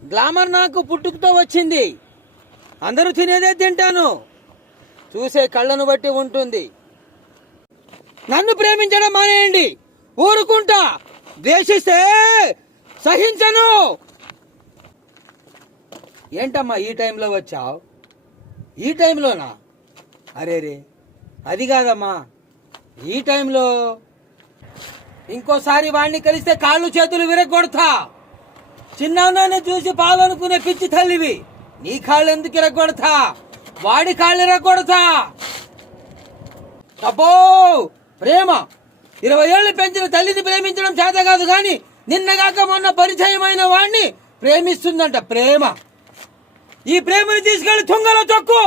Glamour నాకు పుట్టుకతో వచ్చింది. అందరూ తినేదే తింటాను. చూసే కళ్ళను బట్టి ఉంటుంది. నన్ను ప్రేమించడం మానేయండి, ఊరుకుంటా. ద్వేషిస్తే సహించను. ఏంటమ్మా ఈ టైంలో వచ్చావు? ఈ టైంలోనా? అరే రే, అది కాదమ్మా. ఈ టైంలో ఇంకోసారి వాడిని కలిస్తే కాళ్ళు చేతులు విరగొడతా. చిన్నాన్నని చూసి పాలనుకునే పిచ్చి తల్లివి. నీ కాళ్ళు ఎందుకు ఇరగొడతా? వాడి కాళ్ళు ఇరగొడతా. అబ్బో, ప్రేమ 20 ఏళ్ళు పెంచిన తల్లిని ప్రేమించడం చేత కాదు గాని నిన్నగాక మొన్న పరిచయమైన వాడిని ప్రేమిస్తుందంట ప్రేమ. ఈ ప్రేమను తీసుకెళ్లి తుంగలో తొక్కు.